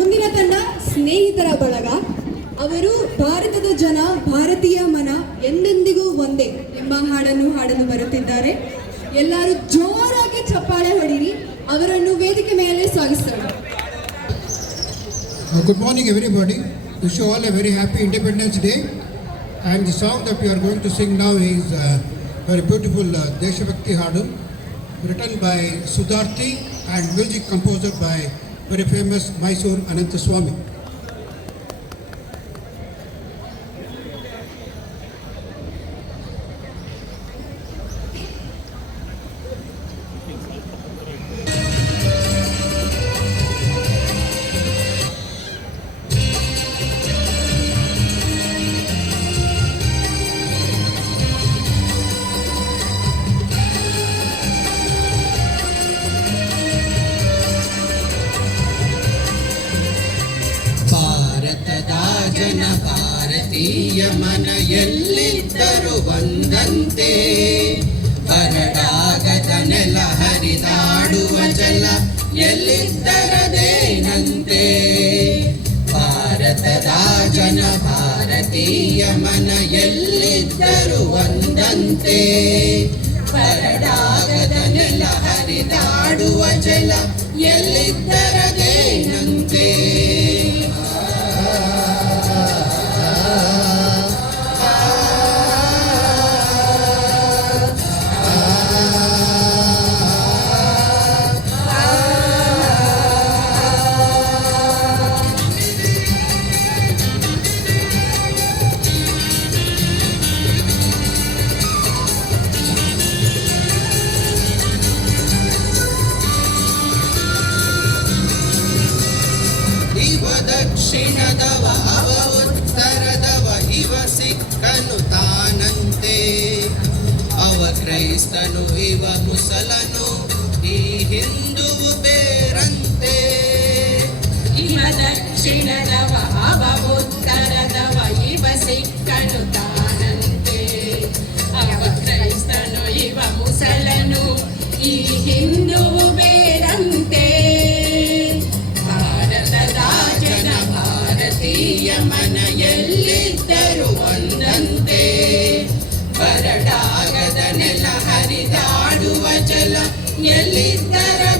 ಮುಂದಿನ ತಂಡ ಸ್ನೇಹಿತರ ಬಳಗ. ಅವರು ಭಾರತದ ಜನ ಭಾರತೀಯ ಮನ ಎಂದೆಂದಿಗೂ ಒಂದೇ ಎಂಬ ಹಾಡನ್ನು ಹಾಡಲು ಬರುತ್ತಿದ್ದಾರೆ. ಎಲ್ಲರೂ ಜೋರಾಗಿ ಚಪ್ಪಾಳೆ ಹೊಡಿರಿ. ಅವರನ್ನು ವೇದಿಕೆ ಮೇಲೆ ಸ್ವಾಗತಿಸೋಣ. Good morning everybody. Wish you all a very happy Independence Day. And the song that we are going to sing now is very beautiful Deshabhakti Hadu, written by Sudarthi and music composed by very famous Mysore Ananthaswamy. ಜನ ಭಾರತೀಯ ಮನ ಎಲ್ಲಿದ್ದರೂ ಒಂದಂತೆ, ಬರಡಾಗದ ನೆಲ ಹರಿದಾಡುವ ಜಲ ಎಲ್ಲಿದ್ದರದೇನಂತೆ. ಭಾರತದ ಜನ ಭಾರತೀಯ ಮನ ಎಲ್ಲಿದ್ದರೂ ಒಂದಂತೆ, ಬರಡಾಗದ ನೆಲ ಹರಿದಾಡುವ ಜಲ ಎಲ್ಲಿದ್ದರದೇನಂತೆ. ದಕ್ಷಿಣದವ ಅವ ಉತ್ತರದವ ಇವ ಸಿಕ್ಕನು ತಾನಂತೆ, ಅವ ಕ್ರೈಸ್ತನು ಇವ ಮುಸಲನು ಈ ಹಿಂದುವು ಬೇರಂತೆ. ಇವ ದಕ್ಷಿಣದವ ಅವ ಉತ್ತರದವ ಇವ ಸಿಕ್ಕನು ತಾನಂತೆ, ಅವ ಕ್ರೈಸ್ತನು ಇವ ಮುಸಲನು ಈ ಹಿಂದುವು ಬೇರಂತೆ. ಮನ ಎಲ್ಲಿದ್ದರೂ ಒಂದಂತೆ, ಬರಡಾಗದ ನೆಲ ಹರಿದಾಡುವ ಜಲ ಎಲ್ಲಿದ್ದರದೇನಂತೆ.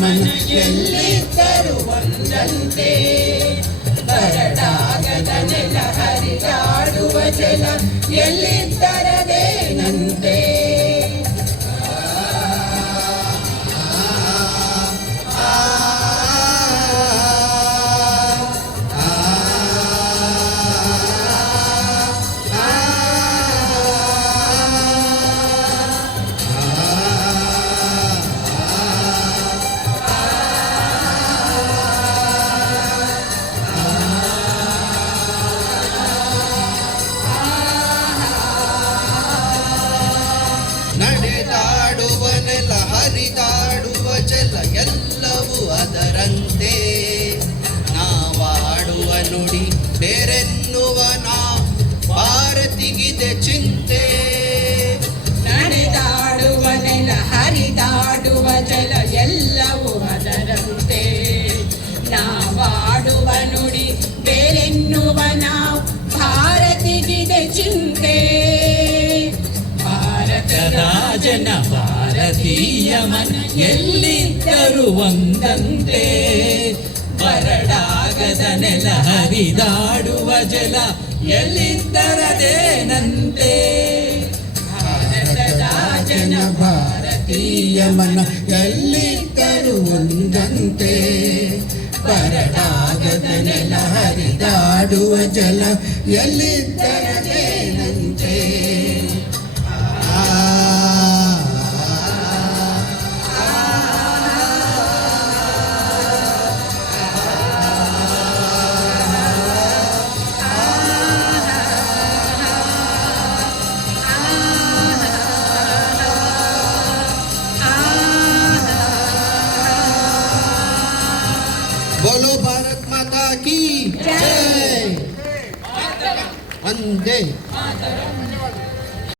ಮನ ಎಲ್ಲಿದ್ದರೂ ಒಂದಂತೆ, ಬರಡಾಗದ ನೆಲ ಹರಿದಾಡುವ ಜಲ ಎಲ್ಲಿದ್ದರದೇನಂತೆ. ನಡೆದಾಡುವ ನೆಲ ಹರಿದಾಡುವ ಜಲ ಎಲ್ಲವೂ ಅದರಂತೆ, ನಾವಾಡುವ ನುಡಿ ಬೇರೆನ್ನುವ ನಾ ಭಾರತಿಗಿದೆ ಚಿಂತೆ. ನಡೆದಾಡುವ ನೆಲ ಹರಿದಾಡುವ ಜಲ ಎಲ್ಲವೂ ಅದರಂತೆ, ನಾವಾಡುವ ನುಡಿ ಬೇರೆನ್ನುವ ನಾವು ಭಾರತಿಗಿದೆ ಚಿಂತೆ. ಭಾರತದ ಜನ ಭಾರ ಭಾರತೀಯ ಮನ ಎಲ್ಲಿದ್ದರೂ ಒಂದಂತೆ ಬರಡಾಗದ ನೆಲ ಹರಿದಾಡುವ ಜಲ ಎಲ್ಲಿದ್ದರದೇನಂತೆ ಭಾರತದ ಜನ ಭಾರತೀಯ ಮನ ಎಲ್ಲಿದ್ದರೂ ಒಂದಂತೆ ಬರಡಾಗದ ನೆಲ ಹರಿದಾಡುವ ಜಲ ಎಲ್ಲಿದ್ದರದೇನಂತೆ बोलो भारत माता की जय वंदे